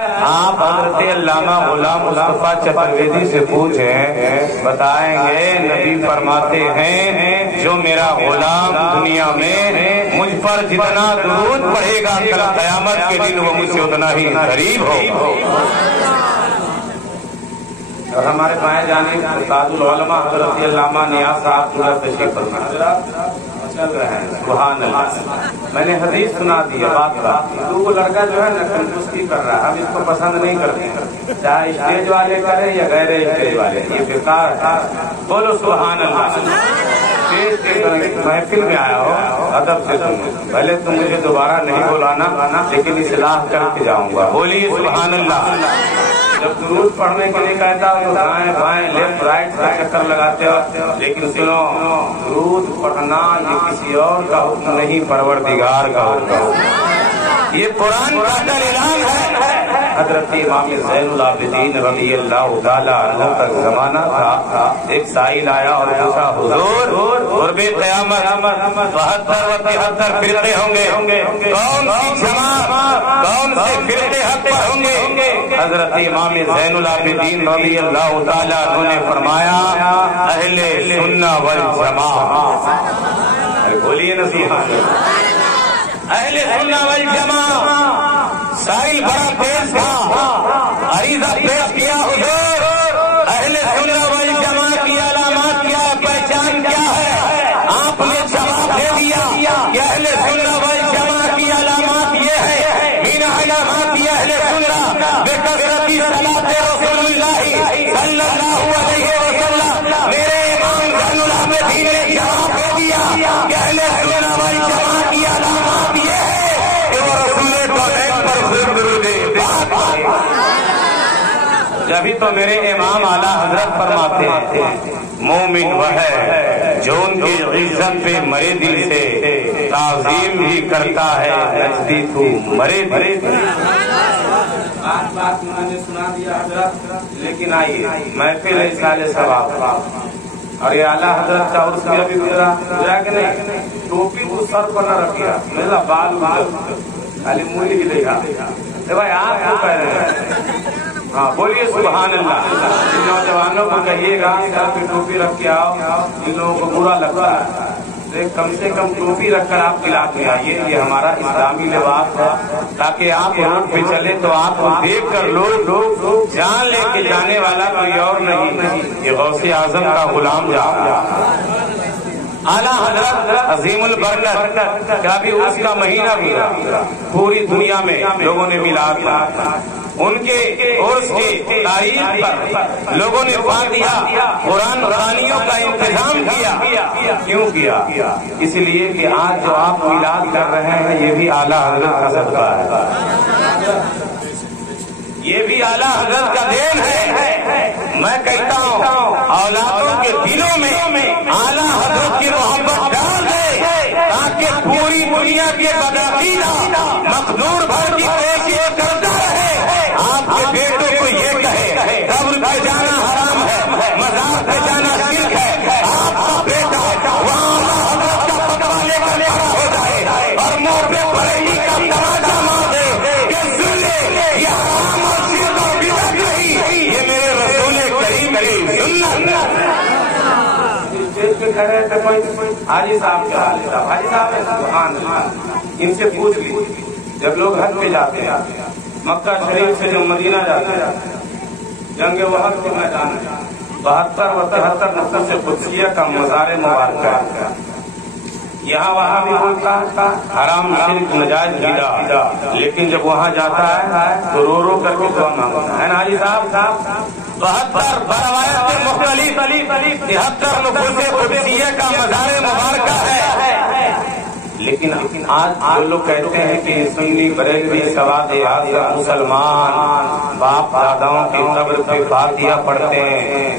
آپ حضرت علامہ غلام مصطفیٰ چترویدی سے پوچھیں، بتائیں گے نبی فرماتے ہیں جو میرا غلام دنیا میں مجھ پر جتنا درود پڑھے گا کل قیامت کے دن وہ مجھ سے اتنا ہی قریب ہو۔ اور ہمارے بائیں جانب استاد العلماء حضرت علامہ نیاز صاحب پورا تشریف فرما چل رہے ہیں۔ سبحان اللہ۔ میں نے حدیث سنا دی، بات تو وہ لڑکا جو ہے نا کنجوسی کر رہا ہے، ہم اس کو پسند نہیں کرتے، چاہے اسٹیج والے کریں یا غیر اسٹیج والے، یہ بیکار ہے۔ بولو سبحان اللہ۔ محفل میں آیا ہو ادب سے سنو، پہلے تم مجھے دوبارہ نہیں بلانا لیکن اصلاح کر کے جاؤں گا۔ بولیے سبحان اللہ۔ جب درود پڑھنے کے لیے کہتا ہوں تو دائیں بائیں لیفٹ رائٹ سے چکر لگاتے ہو، لیکن سنو درود پڑھنا یہ کسی اور کا حکم نہیں، پروردگار کا حکم، یہ قرآن کا اعلان ہے۔ حضرت امام زین العابدین رضی اللہ تعالیٰ عنہ تک زمانہ تھا، ایک سائل آیا اور پوچھا حضور قرب قیامت 72 و 73 فرقے ہوں گے، کون سی جماعت کون سے فرقے حق پر ہوں گے؟ حضرت امام زین العابدین رضی اللہ تعالیٰ عنہ نے فرمایا اہل سنت والجماعت۔ بولیے نصیحت، اہل سنت والجماعت۔ سائل بڑا تیز تھا، عریضہ پیش کیا حضور اہل سنت والجماعت کی علامات کیا ہے، پہچان کیا ہے؟ آپ نے جواب دے دیا کہ اہل سنت والجماعت کی علامات یہ ہے، من علامات اہل سنت بکثرت صلاۃ رسول اللہ صلی اللہ علیہ وسلم۔ میرے امام زین العابدین نے جواب دے دیا کہ اہل سنت والجماعت کی علامات یہ ہے کہ وہ رسول کونین پر خوب درود جبھی تو میرے امام اعلیٰ حضرت فرماتے ہیں مومن وہ ہے جو ان کی عزت پہ مرے دل سے تعظیم بھی کرتا ہے، نزدی تو مرے دل۔ بات میں نے سنا دیا حضرت، لیکن آئیے محفل اصلاح ثواب اور یہ اعلیٰ حضرت کا عرس بھی ابھی گزرا کہ نہیں؟ ٹوپی کو سر پر نہ رکھیا، میرا بال خالی منہ ہی لے گا بھائی، آپ کو کہہ رہے ہیں؟ ہاں بولیے سبحان اللہ۔ ان نوجوانوں کو کہیے گا سر پہ ٹوپی رکھ کے آؤ، ان لوگوں کو برا لگتا ہے، کم سے کم ٹوپی رکھ کر آپ کلاس میں آئیے، یہ ہمارا اسلامی لباس ہے، تاکہ آپ روڈ پہ چلے تو آپ کو دیکھ کر لوگ جان لے کے جانے والا کوئی اور نہیں، یہ غوث اعظم کا غلام جا اعلیٰ حضرت عظیم البرکت کا بھی اس کا مہینہ بھی پوری دنیا میں لوگوں نے میلاد منایا، ان کے عرس کی تاریخ پر لوگوں نے فاتحہ قرآن خوانیوں کا انتظام کیا۔ کیوں کیا؟ اس لیے کہ آج جو آپ میلاد کر رہے ہیں یہ بھی اعلیٰ حضرت کا صدقہ ہے، یہ بھی اعلیٰ حضرت کا دین ہے۔ میں کہتا ہوں اولادوں کے دلوں میں اعلیٰ حضرت کی محبت ڈال دے تاکہ پوری دنیا کے بدعقیدہ مقدور بھر کی پیشی کرتا رہے، آپ کے بیٹوں کو یہ کہے قبر پہ جانا حرام ہے، مزار پہ جانا شرک ہے، آپ کا بیٹا وہاں اعلیٰ حضرت کا فتویٰ لے کر کھڑا ہو جائے اور منہ پہ بریلی کا تماچا مار دے کہ سن لے یہ حرام اور شرک اور بدعت نہیں، یہ میرے رسول کریم کی سنت۔ کہہ رہے تھے حاجی صاحب کیا حال ہے؟ حاجی صاحب سبحان اللہ، ان سے پوچھ لی جب لوگ حج پہ جاتے ہیں مکہ شریف سے جو مدینہ جاتے ہیں، جنگ وحد کے میدان 72 و 73 نفوس قدسیہ کا مزار مبارک ہے، یہاں وہاں بھی ہوتا حرام شرک نجائز بدعت، لیکن جب وہاں جاتا ہے تو رو کر کے دعا مانگتا ہے نا حاجی صاحب۔ 72 بروایت مختلف 73 نفوس قدسیہ کا مزار مبارکہ ہے، لیکن آج جو لوگ کہتے ہیں کہ سنی بریلوی سواد اعظم مسلمان باپ داداؤں کی قبر پہ فاتحہ پڑھتے ہیں،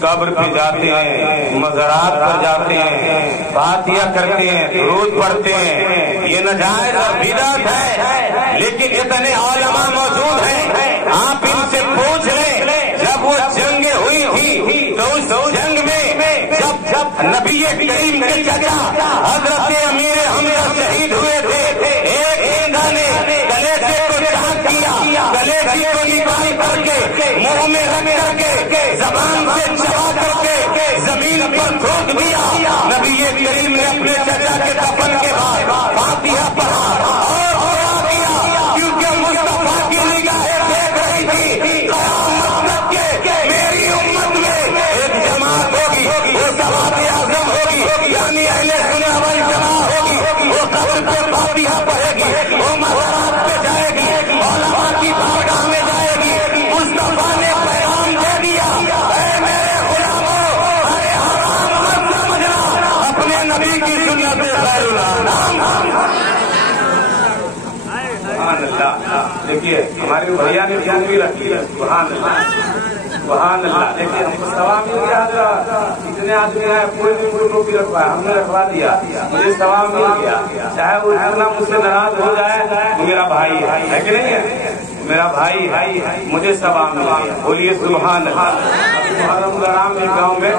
قبر پہ جاتے ہیں، مزارات پر جاتے ہیں، فاتحہ کرتے ہیں، درود پڑھتے ہیں، یہ نجائز اور بدعت ہے، لیکن اتنے علماء موجود ہیں، آپ ان سے پوچھ لیں جب وہ جنگ ہوئی تھی تو اس جنگ میں جب نبی کریم کے چچا حضرت امیر حمزہ شہید ہوئے تھے، ایک ایندھا نے گلے سے کو چاک کیا، گلے کلیجی کو نکال کر کے منہ میں رکھ کر کے زبان سے چبا کر کے زمین پر تھوک دیا. نبی کریم نے اپنے چچا کے دفن کے بعد فاتحہ پڑھا اور دعا کیا، کیونکہ مصطفیٰ کی نگاہیں دیکھ رہی تھی قیامت تک کے میری امت میں ایک جماعت ہوگی، وہ ثواب اعظم ہوگی، یعنی اہل سنت والجماعت ہوگی، وہ قبر پہ فاتحہ پڑھے گی، وہ مزارات پہ جائے گی، علماء کی بارگاہ میں جائے گی. مصطفیٰ نے پیغام دے دیا، اے میرے غلاموں، ارے حرام مت سمجھنا، اپنے نبی کی سنت خیر الانام. سبحان اللہ. دیکھیے ہمارے بھیا نے جان بھی رکھی ہے. سبحان اللہ سبحان اللہ. دیکھیے ہم کو ثواب مل گیا. اتنے آدمی ہیں کوئی بھی کوئی ٹوپی رکھوایا، ہم نے رکھوا دیا، مجھے ثواب مل گیا. چاہے وہ اتنا مجھ سے ناراض ہو جائے، میرا بھائی ہے کہ نہیں ہے، میرا بھائی ہے، مجھے ثواب مل گیا. بولیے سبحان اللہ. محرم الحرام ایک گاؤں میں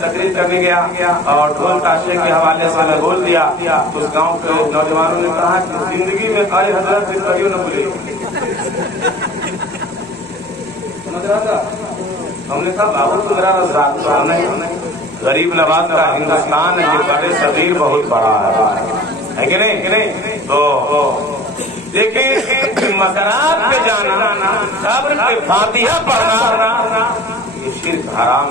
تقریر کرنے گیا اور ڈھول تاشے کے حوالے سے میں بول دیا. اس گاؤں کے نوجوانوں نے کہا کہ زندگی میں آئے حضرت سے کبھی نہ بھولے. سمجھ رہا تھا؟ ہم نے کہا بابو تو میرا رزاق نہیں، غریب نواز کا ہندوستان ہے، یہ بڑے صغیر بہت بڑا ہے کہ نہیں. تو دیکھیں مزارات پہ جانا، قبر پہ فاتحہ پڑھنا، یہ شرک حرام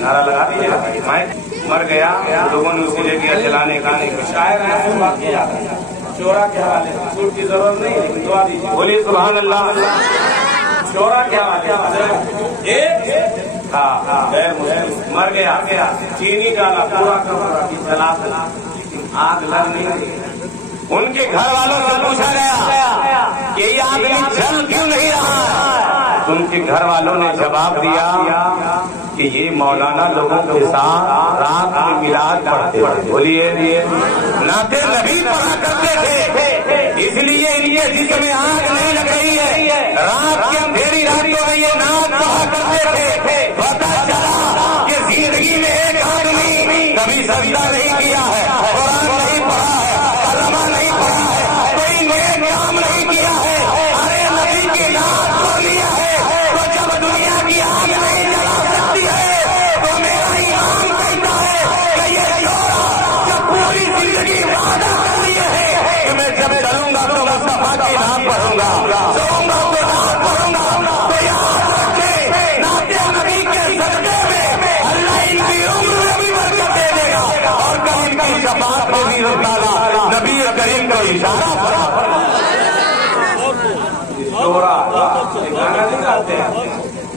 نعرہ لگا دیجیے. میں مر گیا، لوگوں نے اسے لے گیا جلانے کا. شاعر ہیں واقعی یاد ہے، چورا کے حوالے سور کی ضرورت نہیں، لیکن دعا دیجیے. بولیے سبحان اللہ. چورا کے حوالے غیر مسلم مر گیا، چینی ڈالا پورا جلا، لیکن آگ لگ نہیں رہی. ان کے گھر والوں سے پوچھا گیا کہ یہ آدمی جل کیوں نہیں رہا؟ ان کے گھر والوں نے جواب دیا کہ یہ مولانا لوگوں کے ساتھ رات میں میلاد پڑھتے تھے. بولیے نعت نبی پڑھا کرتے تھے، اس لیے ان کے جسم میں آگ نہیں لگ رہی ہے. رات کی اندھیری راتوں میں یہ نعت پڑھا کرتے تھے. پتہ چلا کہ زندگی میں ایک آدمی کبھی سجدہ نہیں کیا ہے، قرآن نہیں پڑھا ہے، کلمہ نہیں پڑھا ہے، کوئی نیک کام نہیں کیا ہے، ارے نبی کی نعت پڑھ لیا ہے. تو جب دنیا کی آگ نہیں جلا سکتی ہے تو میرا ایمان کہتا ہے کہ یہ چورا جو پوری زندگی وعدہ کر لیے ہے کہ میں جب چلوں گا تو مصطفیٰ کی نعت پڑھوں گا، سوؤں گا تو نعت پڑھوں گا. تو یاد رکھیں نعت نبی کے صدقے میں اللہ ان کی عمر میں بھی برکت دے دے گا اور کل ان کی شفاعت میں بھی اللہ نبی کریم کو اشارہ فرما. گانا نہیں گاتے ہیں،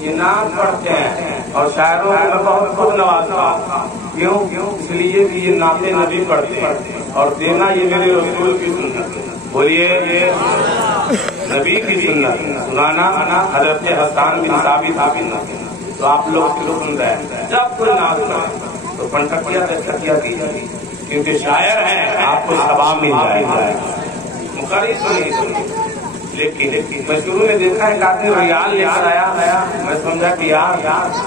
یہ نام پڑھتے ہیں اور شاعروں میں بہت خود نوازتا ہوں. کیوں؟ اس لیے کہ یہ نعت نبی پڑھتے ہیں اور دینا یہ میرے رسول کی سنت. بولیے نبی کی سنت، سنانا حضرت حسان بن ثابت. تو آپ لوگ سن رہے ہیں جب کوئی نعت پڑھے تو پنٹکیا دستکیا کیجیے، کیونکہ شاعر ہیں، آپ کو ثواب مل جائے گا. مقرری سنیے. لیکن میں شروع میں دیکھا ہے کہ آدمی ریال لے کر آیا، میں سمجھا کہ یار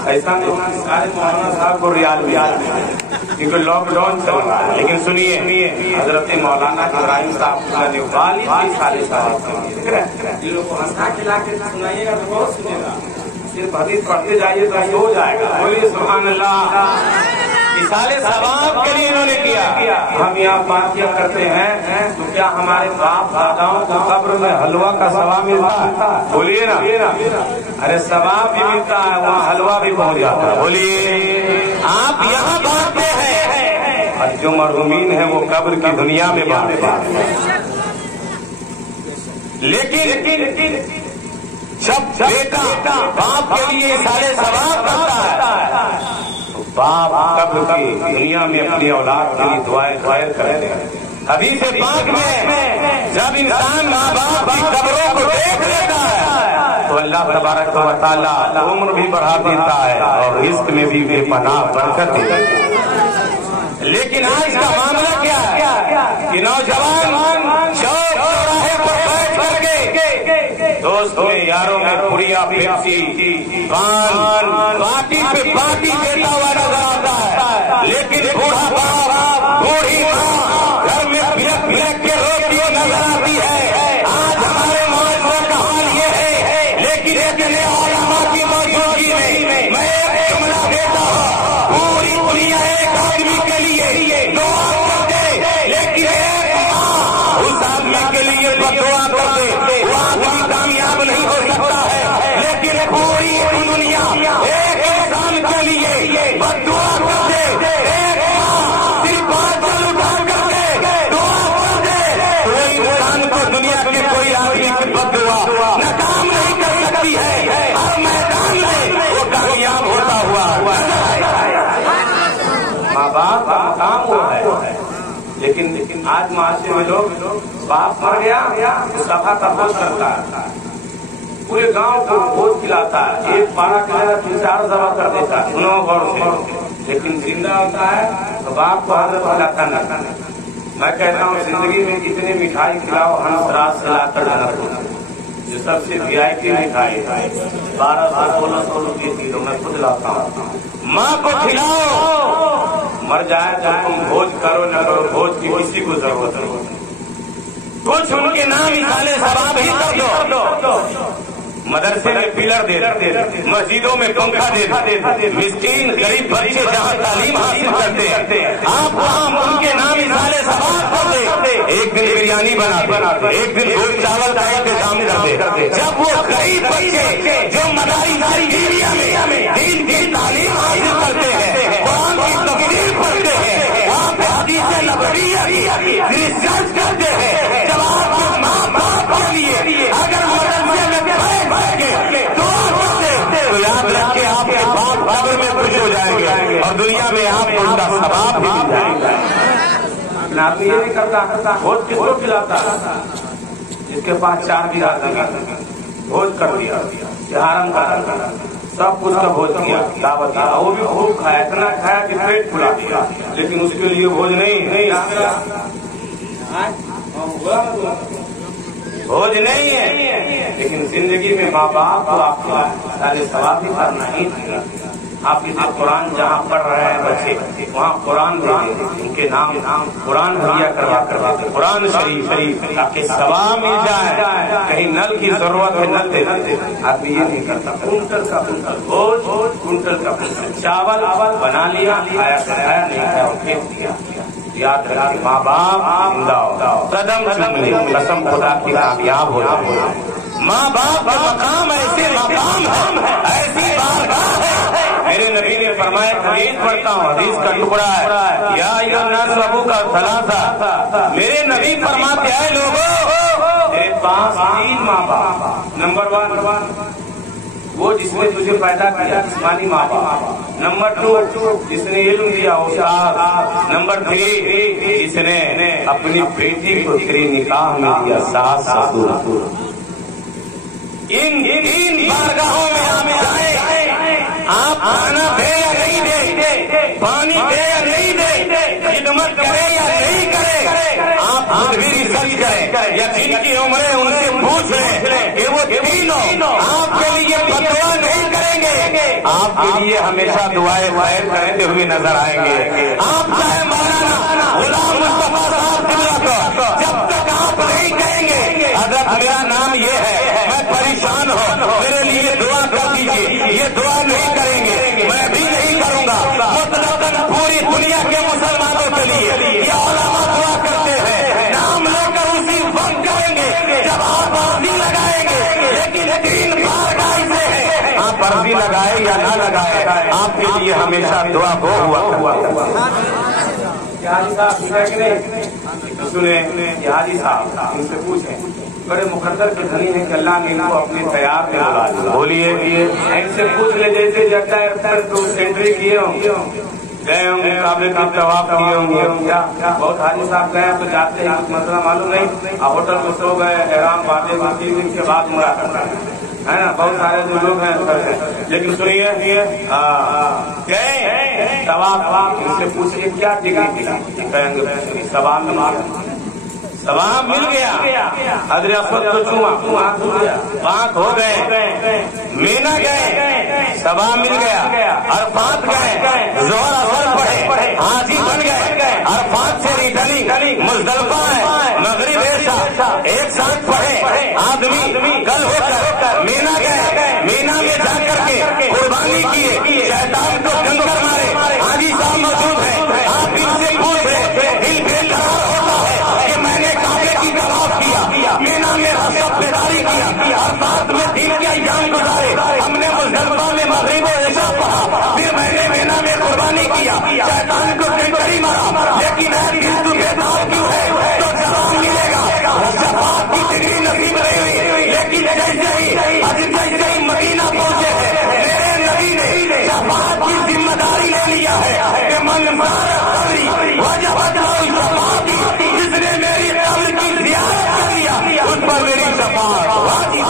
ایسا نہیں، سارے مولانا صاحب کو ریال بھی کیونکہ لاک ڈاؤن چل رہا ہے. لیکن سنیے حضرت مولانا ابراہیم صاحب والد سارے دلوں کو ہنسا کھلا کے سنائیے گا تو بہت سنے گا. صرف حدیث پڑھتے جائیے تو ہو جائے گا. بولیے سبحان اللہ. مثال ثواب کے لیے انہوں نے کیا. ہم یہاں فاتحہ کرتے ہیں تو کیا ہمارے باپ داداؤں کو قبر میں حلوہ کا ثواب ملتا ہے؟ بولیے نا. ارے ثواب بھی ملتا ہے، وہاں حلوہ بھی پہنچ جاتا ہے. بولیے آپ یہاں بانٹتے ہیں اور جو مرحومین ہیں وہ قبر کی دنیا میں بانٹتے ہیں. لیکن جب بیٹا باپ کے لیے سارے ثواب کرتا ہے، باپ قبر کی دنیا میں اپنی اولاد کے لیے دعائیں خیر کرتے ہیں. حدیث پاک میں جب انسان ماں باپ کی قبروں کو دیکھ لیتا ہے تو اللہ تبارک و تعالیٰ عمر بھی بڑھا دیتا ہے اور رزق میں بھی بے پناہ برکت دیتا ہے. لیکن آج کا معاملہ کیا ہے کہ نوجوان چوک چوراہے پر بیٹھ کر کے دوستوں میں یاروں میں پوریا پیپسی پان پارٹی پہ پارٹی دیتا ہوا نظر آتا ہے. لیکن بوڑھا باپ بوڑھی ماں گھر میں بھلک بھلک کے روتی نظر آتی ہے. آج ہمارے معاشرے لیکن اتنے علماء کی موجودگی میں میں ایک جملہ دیتا ہوں، پوری دنیا ایک آدمی کے لیے دعا کر دے، لیکن ایک ماں اس آدمی کے لیے دعا کر دے، وہ آدمی کامیاب نہیں ہو سکتا ہے، لیکن پوری دنیا ایک انسان کے لیے دعا کر دے، ایک ماں صرف آنچل اٹھا کر دے دعا کر دے، کوئی انسان کو دنیا کے کوئی آدمی کی بد دعا ناکام نہیں کر سکتی ہے، ہر میدان میں وہ کامیاب ہوتا ہوا ماں باپ کا مقام وہ ہے، لیکن آج معاشرے میں لوگ باپ مر گیا سفا کا بوجھ کرتا ہے، پورے گاؤں کو بوجھ کھلاتا ہے، ایک پارا کی جگہ 3-4 دفعہ کر دیتا ہے، سنو غور سے، لیکن زندہ ہوتا ہے تو باپ کو حضرت کھلاتا نہیں۔ میں کہتا ہوں زندگی میں اتنی مٹھائی کھلاؤ ہنس رات سے لا کر جو سب سے VIP مٹھائی 1200-1600 روپئے کلو میں خود لاتا ہوں، ماں کو کھلاؤ، مر جائے تو تم بھوج کرو نہ کرو، بھوج کی کسی کو ضرورت نہیں، کچھ ان کے نام نکالے ثواب ہی کر دو، مدرسے میں پلر دے دے، مسجدوں میں پنکھا دے، مسکین غریب بچے جہاں تعلیم حاصل کرتے ہیں آپ وہاں ان کے نام نکالے ثواب کر دے، ایک دن بریانی بنا دے، ایک دن گوشت چاول کا انتظام کر دے، جب وہ غریب بچے جو مدارس ایریا میں دین کی تعلیم حاصل کرتے ہیں، قرآن کی تفسیر پڑھتے ہیں، وہاں پہ حدیث نبویہ کی ریسرچ کرتے ہیں، جب آپ کے ماں باپ کے لیے اگر مدرسے میں تو یاد رکھے آپ کے باپ قبر میں خوش ہو جائیں گے اور دنیا میں آپ کو ان کا ثواب بھی مل جائے گا۔ لیکن آدمی یہ نہیں کرتا، بھوج کس کو کھلاتا ہے؟ جس کے پاس 4 بیگھہ زمین بھوج کر دیا، حرم کا سب کچھ کا بھوج کیا، دعوت دیا، وہ بھی خوب کھایا، اتنا کھایا کہ پیٹ پھلا دیا، لیکن اس کے لیے بھوج نہیں بوجھ نہیں ہے، لیکن زندگی میں ماں باپ کو آپ کو سارے ثواب بھی کرنا ہی پڑے گا۔ آپ اسے قرآن جہاں پڑھ رہے ہیں بچے وہاں قرآن ان کے نام قرآن ہدیہ کروا قرآن شریف تاکہ ثواب مل جائے، کہیں نل کی ضرورت ہے نل دے، آدمی یہ نہیں کرتا، کنٹل کا کنٹل بوجھ، کنٹل کا کنٹل چاول بنا لیا، کھایا کھایا نہیں کھایا پھینک دیا۔ یاد رکھیں ماں باپ زندہ ہو، قدم چوم لے، قسم خدا کی کامیاب ہو جائے۔ ماں باپ کا مقام ایسے مقام ہے، ایسی بارگاہ ہے، میرے نبی نے فرمایا، حدیث پڑھتا ہوں، حدیث کا ٹکڑا ہے، یا ایھا الناس ابوک ثلاثہ، میرے نبی فرماتے ہیں لوگوں میرے پاس 3 ماں باپ، نمبر 1 وہ جس نے تجھے پیدا کیا جسمانی ماں باپ، نمبر 2 جس نے علم دیا استاد، نمبر 3 جس نے اپنی بیٹی کو تیری نکاح میں دیا ساس سسر۔ ان بارگاہوں میں آپ جائیں، آپ کھانا دے یا نہیں دے، پانی دے یا نہیں دے، خدمت کرے یا نہیں کرے، آپ خود بھی ریسرچ کریں یا جن کی عمریں ان سے پوچھ لیں کہ وہ تینوں آپ کے لیے فتویٰ نہیں کریں گے، آپ کے لیے ہمیشہ دعائیں خیر کرتے ہوئے نظر آئیں گے۔ آپ چاہے مولانا غلام مصطفیٰ صاحب کو جب تک آپ نہیں کہیں گے حضرت میرا نام یہ ہے، میں پریشان ہوں، میرے لیے دعا کر دیجیے، یہ دعا نہیں کریں گے، میں بھی نہیں کروں گا، مطلب پوری دنیا کے مسلمانوں کے لیے یہ علماء دعا کرتے ہیں، نام لے کر اسی وقت کریں گے جب آپ عرضی لگائیں گے، لیکن 3 بارگاہ سے ہے، آپ عرضی لگائے یا نہ لگائے، آپ کے لیے ہمیشہ دعا ہوا حاجی صاحب ہے کہ نہیں؟ سنیں کہ حاجی صاحب ان سے پوچھیں، بڑے مقدر کے دھنی ہیں کہ اللہ نے ان کو اپنے تیار میں بلا دیا، بولیے ان سے پوچھ لے جیسے جاتا ہے تو سینٹری کیے ہوں گے، گئے ہوں گے کعبے کا طواف کیے ہوں گے، کیا بہت حاجی صاحب گئے تو جاتے ہیں، کچھ مسئلہ معلوم نہیں، ہوٹل میں سو گئے، احرام باندھے 3 دن کے بعد مرا کرنا ہے نا، بہت سارے جو لوگ ہیں، لیکن سنیے گئے طواف، ان سے پوچھیے کیا ڈگری ملی، کہیں گے ثواب مل گیا، حضر اسود کو چوما، پاک ہو گئے، مینا گئے، ثواب مل گیا، عرفات گئے، ظہر اثر پڑھے، حاجی بن گئے، عرفات سے ریٹرننگ مزدلفہ ہے، مغرب عشاء ایک ساتھ پڑھے، آدمی کل ہو کر مینا گئے، جاری کیا اور ساتھ میں دین کے ایام گزارے. ہم نے مزدلفہ میں مغرب و عشاء پڑھا, پھر میں نے مینا میں قربانی کیا, شیطان کو سینچری مارا, لیکن اے دل تو بیدار کیوں ہے تو جواب ملے گا. شفاعت کی ڈگری نصیب نہیں ہوئی, لیکن جیسے ہی مدینہ پہنچے ہیں میرے نبی نے شفاعت کی ذمہ داری لے لیا ہے کہ من وجہ شفاعت کی, جس نے میری قبر کی زیارت کر لیا ان پر میری شفاعت واجب.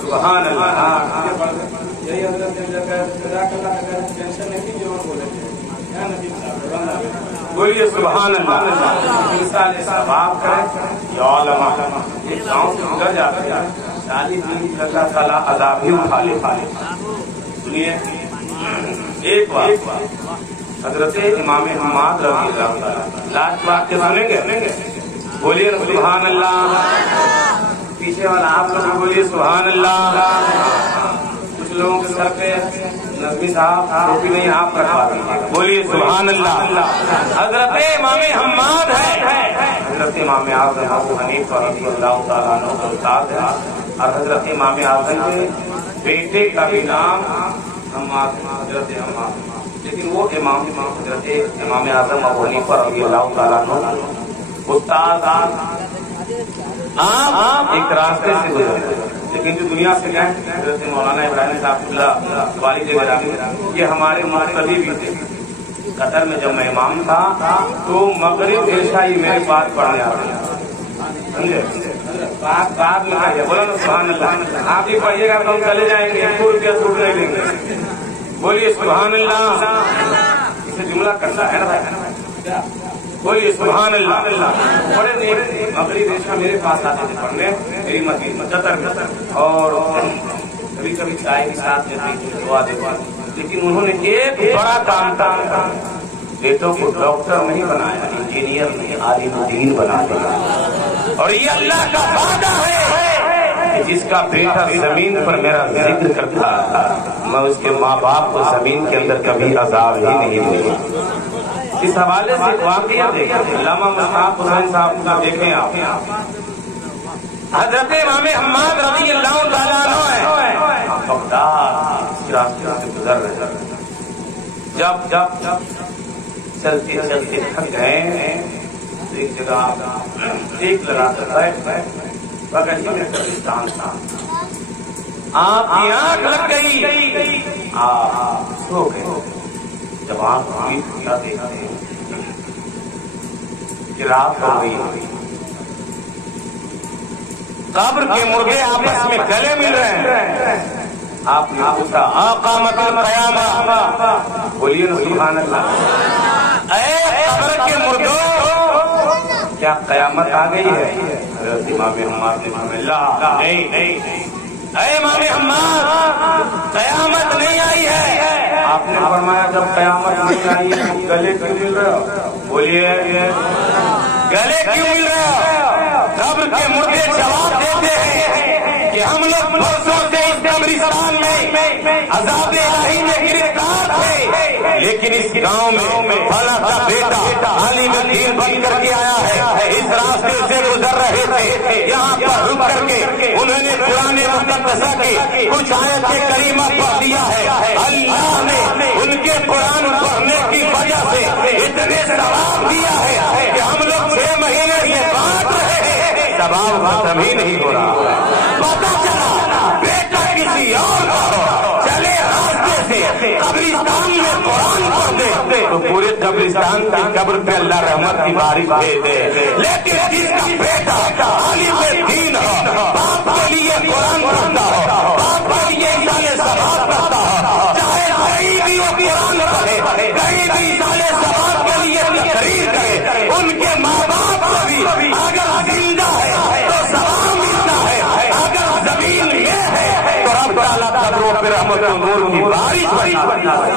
سبحان اللہ. بولیے سبحان اللہ. مثال ثواب کرے یا علماء ایک گاؤں سے گزر جاتے ہیں 40 دن اللہ تعالیٰ عذاب ہی اٹھا لے. سنیے ایک بات, حضرت امام حماد رضی اللہ تعالیٰ لاسٹ بات کے سنیں گے, بولیے سبحان اللہ. پیچھے والا آپ لوگ بولیے سبحان اللہ. کچھ لوگوں کے سر پہ نظمی صاحب ٹوپی نہیں, آپ رکھوا دیجیے, بولیے سبحان اللہ. حضرت امام حماد ہے, حضرت امام اعظم ابو حنیفہ رضی اللہ تعالیٰ عنہ کا استاد ہے, اور حضرت امام اعظم کے بیٹے کا بھی نام حماد, حضرت حماد, لیکن وہ امام حضرت امام اعظم ابو حنیفہ رضی اللہ تعالیٰ عنہ استاد. آپ ایک راستے سے گزرے, لیکن جو دنیا سے گئے حضرت مولانا ابراہیم صاحب اللہ والی جگہ, یہ ہمارے مقتدی بھی تھے. قطر میں جب میں امام تھا تو مغرب عشاء میرے پاس پڑھنے آتے ہیں, سمجھے, بات میں آئیے, بولا نا سبحان اللہ. آپ ہی پڑھیے گا تو ہم چلے جائیں گے, 100 روپیہ سوٹ نہیں لیں گے. بولیے سبحان اللہ. اسے جملہ کرنا ہے نا بھائی, بولیے سبحان اللہ. بڑے مغرب عشاء میرے پاس آتے تھے پڑھنے, میری مسجد قطر میں, اور کبھی کبھی چائے کے ساتھ دعا دیتے, لیکن انہوں نے ایک بڑا کام تھا, بیٹوں کو ڈاکٹر نہیں بنایا, انجینئر نہیں, عالم دین بنا دیا. اور یہ اللہ کا وعدہ ہے کہ جس کا بیٹا زمین پر میرا ذکر کرتا تھا, میں اس کے ماں باپ کو زمین کے اندر کبھی عذاب ہی نہیں دوں. اس حوالے سے واقعہ دیکھیں, علامہ مصطفیٰ حسین صاحب کا دیکھیں آپ, حضرت امام حماد رضی اللہ تعالیٰ عنہ ہے, بغداد راستے سے گزر رہے, جب چلتے چلتے تھک گئے ایک جگہ ایک لگا کر بیٹھ میں قبرستان تھا. آپ کی آنکھ لگ گئی, آپ سو گئے. جب آپ کھلا دیکھتے ہیں کہ رات ہو گئی, قبر کے مرغے آپس میں گلے مل رہے ہیں. آپ نے پوچھا اقامت القیامہ, بولیے نا سبحان اللہ. اے قبر کے مرغوں, کیا قیامت آ گئی ہے؟ حضرت امام حماد نے فرمایا نہیں. اے امام حماد, قیامت نہیں آئی ہے. آپ نے فرمایا جب قیامت نہیں آئی ہے گلے کیوں مل رہے ہو؟ بولیے گلے کیوں مل رہے ہو؟ قبر کے مردے جواب دیتے ہیں کہ ہم لوگ برسوں سے اس قبرستان میں عذاب الہی میں گرفتار تھے, لیکن اس گاؤں میں فلاں کا بیٹا عالم دین بن کر کے آیا ہے. اس راستے سے گزر رہے تھے, یہاں پر رک کر کے انہوں نے قرآن مقدسہ کی کچھ آیت کریمہ پڑھ دیا ہے. اللہ نے ان کے قرآن پڑھنے کی وجہ سے اتنے ثواب دیا ہے کہ ہم لوگ 6 مہینے سے بانٹ رہے ہیں, ثواب ختم ہی نہیں ہو رہا. پتا چلا بیٹا کسی اور کو چلے راستے سے قبرستان میں قرآن پڑھ دے تو پورے قبرستان کی قبر پہ اللہ رحمت کی بارش بھیج دے. لیکن جس کا بیٹا عالم دین ہو, باپ کے لیے قرآن پڑھتا ہو, باپ کے لیے اشارے ثواب کرتا ہو, چاہے کہیں بھی وہ قرآن پڑھے, کہیں بھی اشارے ثواب کے لیے تقریر کرے, ان کے ماں باپ کو بھی اگر زندہ ہے تو ثواب ملتا ہے, اگر زمین میں ہے تو رب تعالیٰ قبروں پہ رحمت و نور کی بارش بنتا ہے.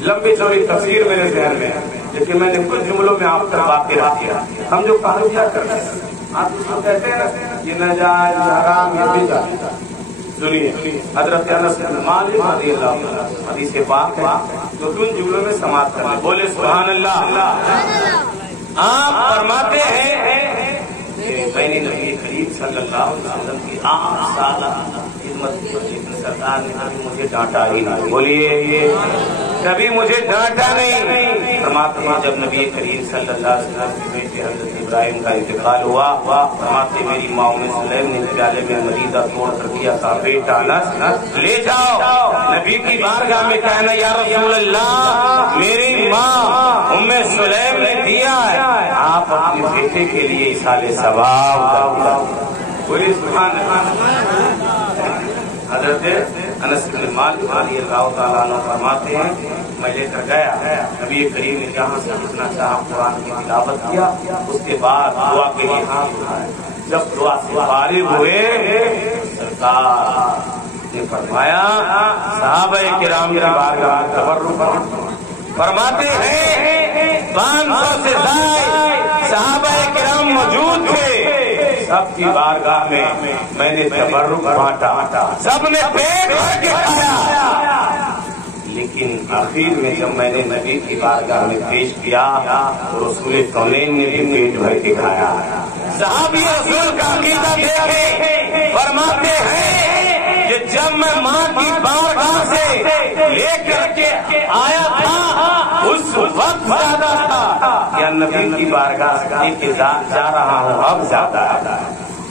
لمبی چوڑی تفسیر میرے ذہن میں, لیکن میں نے کچھ جملوں میں آپ تک واقع رکھ دیا. ہم جو کہاں کیا کرتے ہیں, آپ اس کو کہتے ہیں نا یہ ناجائز حرام یہ بدعت, سنیے حضرت انس بن مالک رضی اللہ عنہ حدیث پاک ہے جو ان جملوں میں سماعت کریں، بولے سبحان اللہ۔ آپ فرماتے ہیں کہ میں نے نبی کریم صلی اللہ علیہ وسلم کی 8 سال خدمت کی، لیکن سرکار نے کبھی مجھے ڈانٹا ہی نہیں، بولیے کبھی مجھے ڈانٹا نہیں۔ فرماتے ہیں جب نبی کریم صلی اللہ علیہ وسلم کے بیٹے حضرت ابراہیم کا انتقال ہوا، فرماتے میری ماں ام سلیم نے پیالے میں مریضہ توڑ کر دیا، کہا بیٹا انس لے جاؤ نبی کی بارگاہ میں کہنا یا رسول اللہ میری ماں ام سلیم نے دیا ہے، آپ اپنے بیٹے کے لیے ایصال ثواب بولیے سبحان اللہ۔ حضرت انس بن مالک رضی اللہ تعالیٰ عنہ فرماتے ہیں میں لے کر گیا، نبی کریم نے جہاں سے جتنا چاہا قرآن کی تلاوت کیا، اس کے بعد دعا کے لیے ہاتھ اٹھایا، جب دعا سے فارغ ہوئے سرکار نے فرمایا صحابہ کرام کی بارگاہ میں تبرک فرماتے ہیں 500 سے زائد صحابہ کرام موجود تھے، سب کی بارگاہ میں نے تبرک بانٹا، سب نے پیٹ بھر کے کھایا، لیکن آخر میں جب میں نے نبی کی بارگاہ میں پیش کیا تو رسول کونین نے بھی پیٹ بھر کے کھایا۔ صحابی رسول کا عقیدہ دیکھے فرماتے ہیں کہ جب میں ماں کی بارگاہ سے لے کر کے آیا تھا اس وقت زیادہ تھا یا نبی کی بارگاہ سے جا رہا ہوں اب زیادہ ہے۔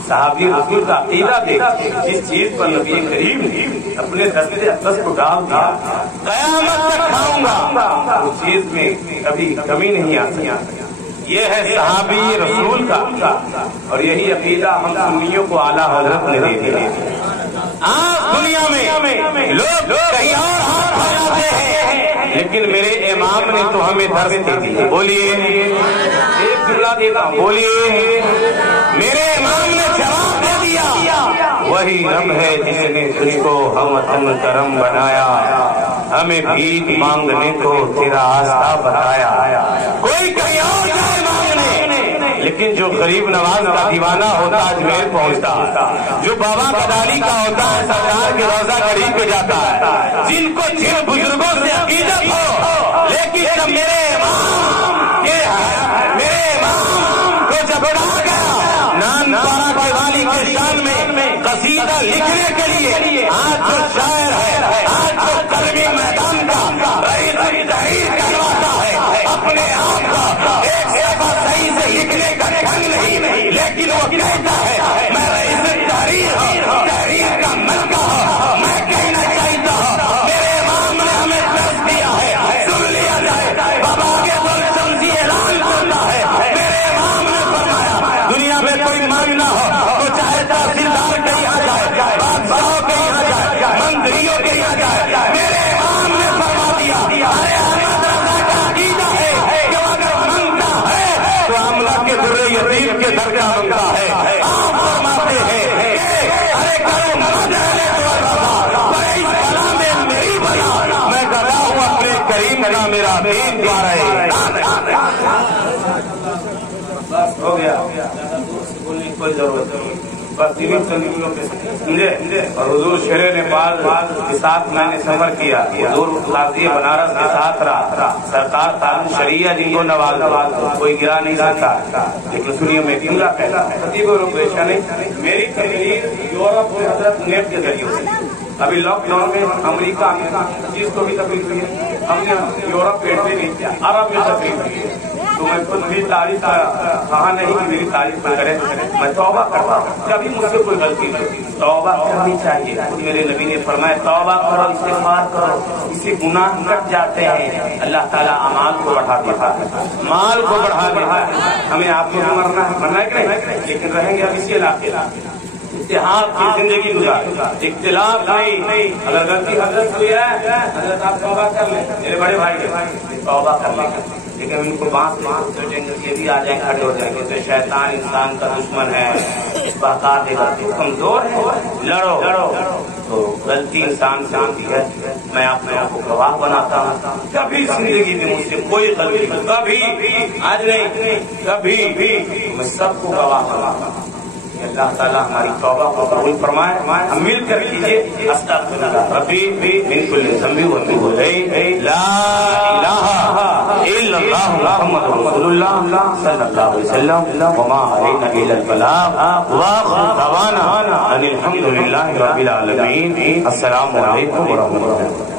صحابی رسول کا عقیدہ دیکھتے جس چیز پر نبی کریم اپنے دستے اقدس کو ڈال دیا قیامت تک کھاؤں گا، اس چیز میں کبھی کمی نہیں آتی۔ یہ ہے صحابی رسول کا، اور یہی عقیدہ ہم سنیوں کو اعلیٰ حضرت نے دے دیا۔ آج دنیا میں لوگ کہیں اور ہاتھ پھیلاتے ہیں، لیکن میرے امام نے تو ہمیں درس دے دی، بولیے ایک جملہ دیتا ہوں، بولیے میرے امام نے جواب دے دیا، وہی رب ہے جس نے تجھ کو ہم کرم بنایا، ہمیں بھیک مانگنے کو تیرا راستہ بتایا۔ کوئی کہیں اور جائے مانگنے، لیکن جو غریب نواز کا دیوانہ ہوتا اجمیر پہنچتا، جو بابا کدالی کا ہوتا ہے سرکار کے روضہ شریف پہ جاتا ہے، جن کو جن بزرگوں سے عقیدت ہو، لیکن جب میرے امام کو جب ڈالا گیا نان پارا کے والی کے شان میں قصیدہ لکھنے کے لیے، آج جو شاعر ہے، آج جو کرمی میدان کا تحریر کرواتا ہے، اپنے آپ کا ایک صفحہ صحیح سے لکھنے کا ڈھنگ نہیں، لیکن وہ کہتا ہے میں رئیس تحریر ہوں، تحریر کا ملکہ ہوں، میں کہنا چاہتا ہوں میرے امام نے ہمیں درس دیا ہے، سن لیا جائے، بابا کے بول شمسی اعلان کرتا ہے، میرے امام نے فرمایا دنیا میں کوئی مانگنا ہو تو چاہے تحصیلدار کے یہاں جائے، بادشاہوں کے یہاں جائے، منتریوں کے یہاں جائے، میرے امام نے فرما دیا ارے احمد رضا کا عقیدہ ہے کہ اگر مانگنا ہے تو عملہ کے در یتیم کے در کا مانگتا ہے۔ آپ فرماتے ہیں ارے کرو مدد بڑی بلا میں میری بلا، میں گدا ہوں اپنے کریم کا میرا دین دوارا ہے۔ بس ہو گیا، بولنے کی کوئی ضرورت نہیں، بس دینی تنظیموں کے سمجھے۔ اور حضور شیر نیپال کے ساتھ میں نے سفر کیا، حضور قاضی بنارس کے ساتھ رہا، سرکار قانون شریعہ جن کو نواز کوئی گرا نہیں سکتا، لیکن سنیے میں جملہ کہتا ہے خطیب اور پیشانی میری تقریر یورپ اور حضرت نیٹ کے ذریعے سے ابھی لاک ڈاؤن میں امریکہ چیز کو بھی تکلیف ہوئی ہے، ہم نے یورپ پیٹ بھی نہیں کیا، عرب میں تکلیف ہوئی ہے، تو میں خود میری تعریف کہا نہیں کہ میری تعریف نہ کرے، میں توبہ کرتا ہوں جبھی مجھ سے کوئی غلطی نہیں، توبہ کرنی چاہیے۔ میرے نبی نے فرمایا توبہ کرو، استغفار کرو، اس سے گناہ کٹ جاتے ہیں، اللہ تعالیٰ اعمال کو بڑھا دیتا ہے، مال کو بڑھا دیتا ہے۔ ہمیں آپ کو مرنا ہے کہ نہیں، لیکن رہیں گے اب اسی علاقے اتحاد کی زندگی گزار، اختلاف نہیں۔ اگر غلطی حضرت ہوئی ہے حضرت آپ توبہ کر لیں، میرے بڑے بھائی توبہ کر لیں، لیکن ان کو بانس سوچیں گے یہ بھی آ جائیں کھڑے ہو جائیں گے تو شیطان انسان کا دشمن ہے، بہکا دے گا، کمزور ہے، لڑو۔ تو غلطی انسان سے ہوتی ہے، میں اپنے آپ کو گواہ بناتا ہوں، کبھی زندگی میں مجھ سے کوئی غلطی کبھی آج نہیں کبھی بھی میں سب کو گواہ بناتا ہوں، اللہ تعالیٰ ہماری توبہ کو قبول فرمائے. ہم مل کر کیجیے استغفراللہ ربی من کل ذنب واتوب الیہ لا الہ الا اللہ محمد رسول اللہ صلی اللہ علیہ وسلم وما علینا الا البلاغ واخر دعوانا ان الحمد للہ رب العالمین. السلام علیکم ورحمۃ اللہ.